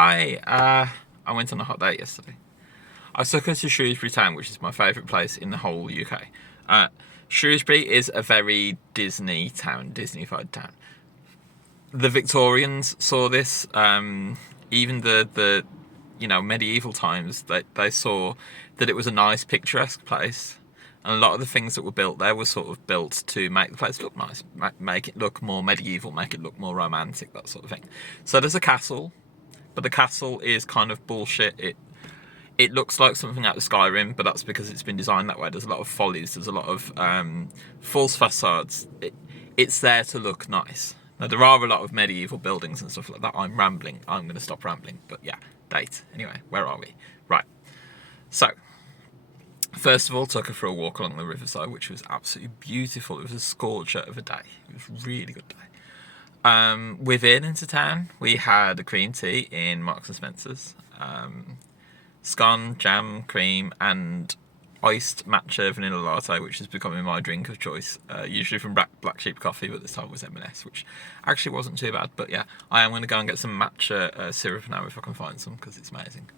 Hi, I went on a hot date yesterday. I took her to Shrewsbury Town, which is my favourite place in the whole UK. Shrewsbury is a very Disney town, Disneyfied town. The Victorians saw this. Even the medieval times, they saw that it was a nice, picturesque place. And a lot of the things that were built there were sort of built to make the place look nice, make it look more medieval, make it look more romantic, that sort of thing. So there's a castle, but the castle is kind of bullshit. It looks like something out of Skyrim, but that's because it's been designed that way. There's a lot of follies, there's a lot of false facades. It's there to look nice. Now, there are a lot of medieval buildings and stuff like that. I'm rambling. I'm going to stop rambling. But yeah, date. Anyway, where are we? Right. So, first of all, took her for a walk along the riverside, which was absolutely beautiful. It was a scorcher of a day. It was a really good day. Within into town, we had a cream tea in Marks and Spencer's. Scone, jam, cream, and iced matcha vanilla latte, which is becoming my drink of choice. Usually from Black Sheep Coffee, but this time it was M&S, which actually wasn't too bad. But yeah, I am going to go and get some matcha syrup now if I can find some, because it's amazing.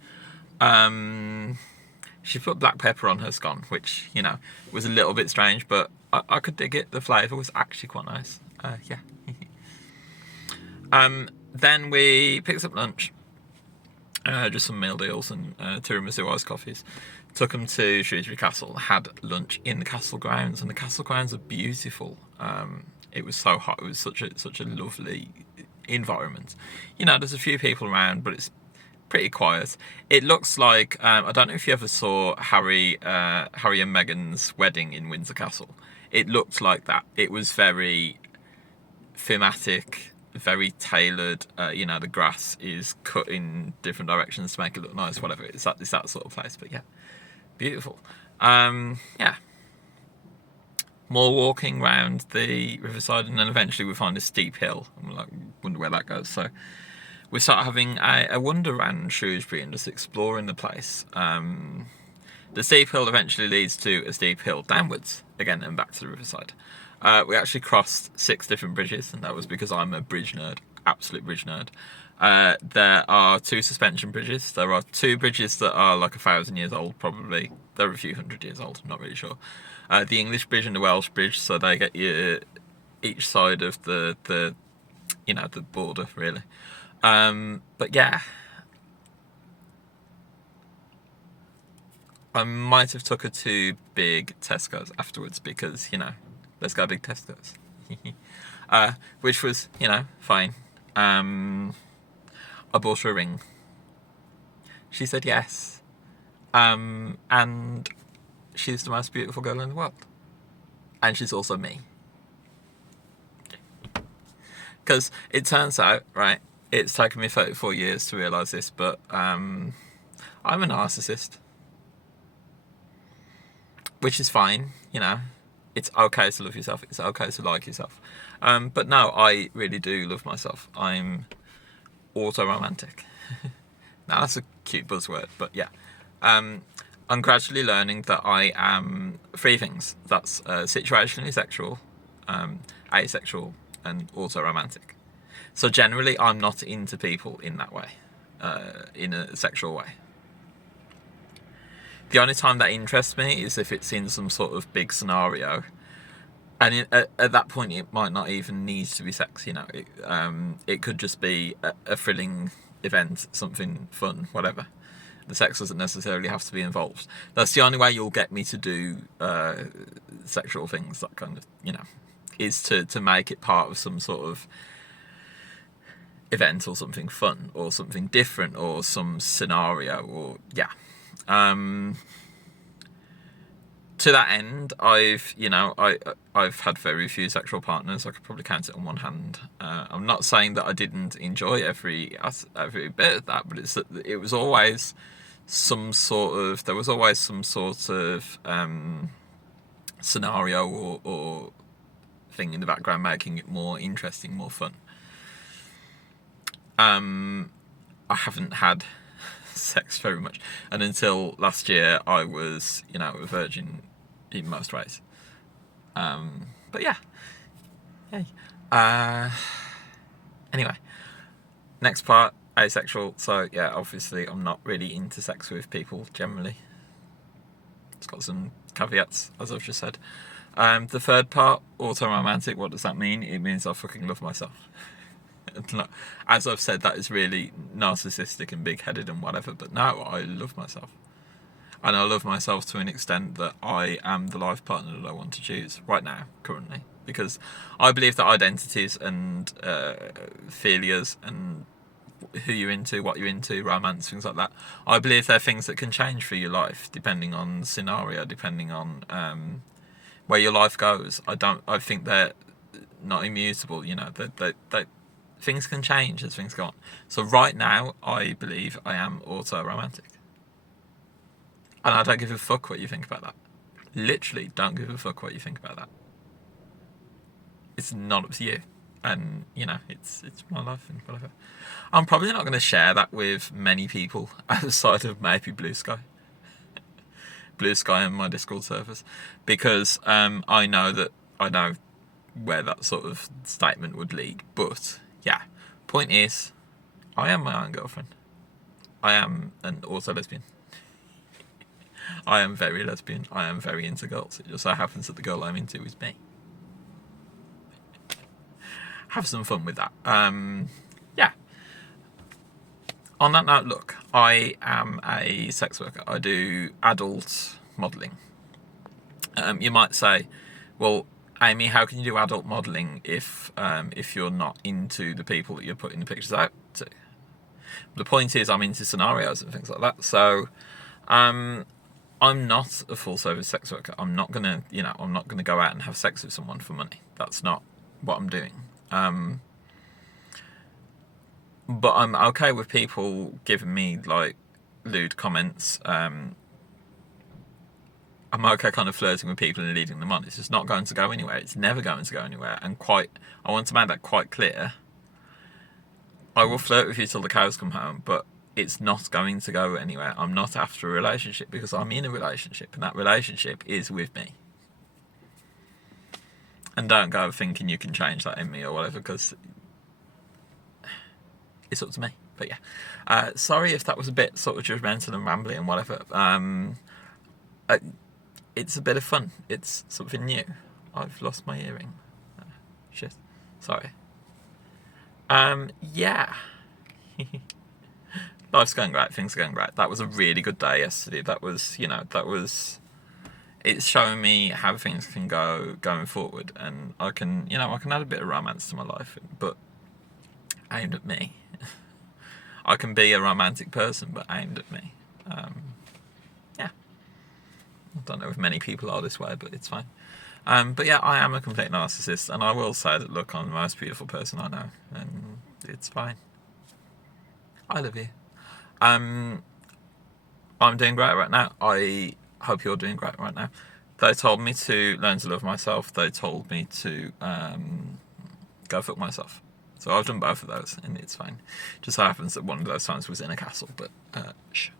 She put black pepper on her scone, which, was a little bit strange, but I could dig it. The flavour was actually quite nice. Yeah. Then we picked up lunch. Just some meal deals and tiramisu iced coffees. Took them to Shrewsbury Castle. Had lunch in the castle grounds, and the castle grounds are beautiful. It was so hot. It was such a lovely environment. There's a few people around, but it's pretty quiet. It looks like I don't know if you ever saw Harry and Meghan's wedding in Windsor Castle. It looked like that. It was very thematic, very tailored. The grass is cut in different directions to make it look nice, whatever. It's that sort of place. But yeah, beautiful. Yeah, more walking round the riverside, and then eventually we find a steep hill, and we're like, wonder where that goes. So we start having a wander around Shrewsbury and just exploring the place. The steep hill eventually leads to a steep hill downwards again and back to the riverside. We actually crossed 6 different bridges, and that was because I'm a bridge nerd, absolute bridge nerd. There are 2 suspension bridges. There are 2 bridges that are like 1,000 years old, probably. They're a few hundred years old, I'm not really sure. The English bridge and the Welsh bridge, so they get you each side of the border, really. But yeah, I might have took her to big Tesco's afterwards because, let's go big Tesco's. Which was, fine. I bought her a ring. She said yes. And she's the most beautiful girl in the world. And she's also me. Because it turns out, right, it's taken me 34 years to realise this, but I'm a narcissist. Which is fine, It's okay to love yourself. It's okay to like yourself. But no, I really do love myself. I'm auto-romantic. Now, that's a cute buzzword, but yeah. I'm gradually learning that I am 3 things. That's situationally sexual, asexual, and auto-romantic. So generally, I'm not into people in that way, in a sexual way. The only time that interests me is if it's in some sort of big scenario. And at that point, it might not even need to be sex, It could just be a thrilling event, something fun, whatever. The sex doesn't necessarily have to be involved. That's the only way you'll get me to do sexual things, that kind of, is to make it part of some sort of event or something fun or something different or some scenario or, yeah. To that end, I've had very few sexual partners. I could probably count it on one hand. I'm not saying that I didn't enjoy every bit of that, but it was always some sort of scenario or thing in the background, making it more interesting, more fun. I haven't had sex very much, and until last year I was a virgin in most ways. But yeah, yay. Anyway, next part, asexual. So yeah, obviously I'm not really into sex with people generally. It's got some caveats, as I've just said. The third part, auto-romantic, what does that mean? It means I fucking love myself. As I've said, that is really narcissistic and big-headed and whatever, but no, I love myself. And I love myself to an extent that I am the life partner that I want to choose right now, currently. Because I believe that identities and failures and who you're into, what you're into, romance, things like that, I believe they're things that can change for your life, depending on scenario, depending on where your life goes. I think they're not immutable, you know, that things can change as things go on. So right now, I believe I am auto-romantic. And I don't give a fuck what you think about that. Literally, don't give a fuck what you think about that. It's not up to you. And, you know, it's my life and whatever. I'm probably not going to share that with many people outside of maybe Blue Sky. Blue Sky and my Discord servers. Because I know where that sort of statement would lead. But, yeah. Point is, I am my own girlfriend. I am an auto-lesbian. I am very lesbian. I am very into girls. It just so happens that the girl I'm into is me. Have some fun with that. Yeah. On that note, look, I am a sex worker. I do adult modelling. You might say, well, Amy, how can you do adult modelling if you're not into the people that you're putting the pictures out to? The point is, I'm into scenarios and things like that. So, I'm not a full service sex worker. I'm not gonna go out and have sex with someone for money. That's not what I'm doing. But I'm okay with people giving me like lewd comments. I'm okay kind of flirting with people and leading them on. It's just not going to go anywhere. It's never going to go anywhere. And I want to make that quite clear. I will flirt with you till the cows come home, but it's not going to go anywhere. I'm not after a relationship because I'm in a relationship, and that relationship is with me. And don't go thinking you can change that in me or whatever, because it's up to me. But yeah, sorry if that was a bit sort of judgmental and rambly and whatever. It's a bit of fun. It's something new. I've lost my earring. Shit. Sorry. Yeah. Life's going great. Things are going great. That was a really good day yesterday. It's showing me how things can go going forward, and I can add a bit of romance to my life, but aimed at me. I can be a romantic person, but aimed at me. Yeah. I don't know if many people are this way, but it's fine. But yeah, I am a complete narcissist, and I will say that, look, I'm the most beautiful person I know, and it's fine. I love you. I'm doing great right now. I hope you're doing great right now. They told me to learn to love myself. They told me to go fuck myself. So I've done both of those, and it's fine. Just so happens that one of those times was in a castle, but shh.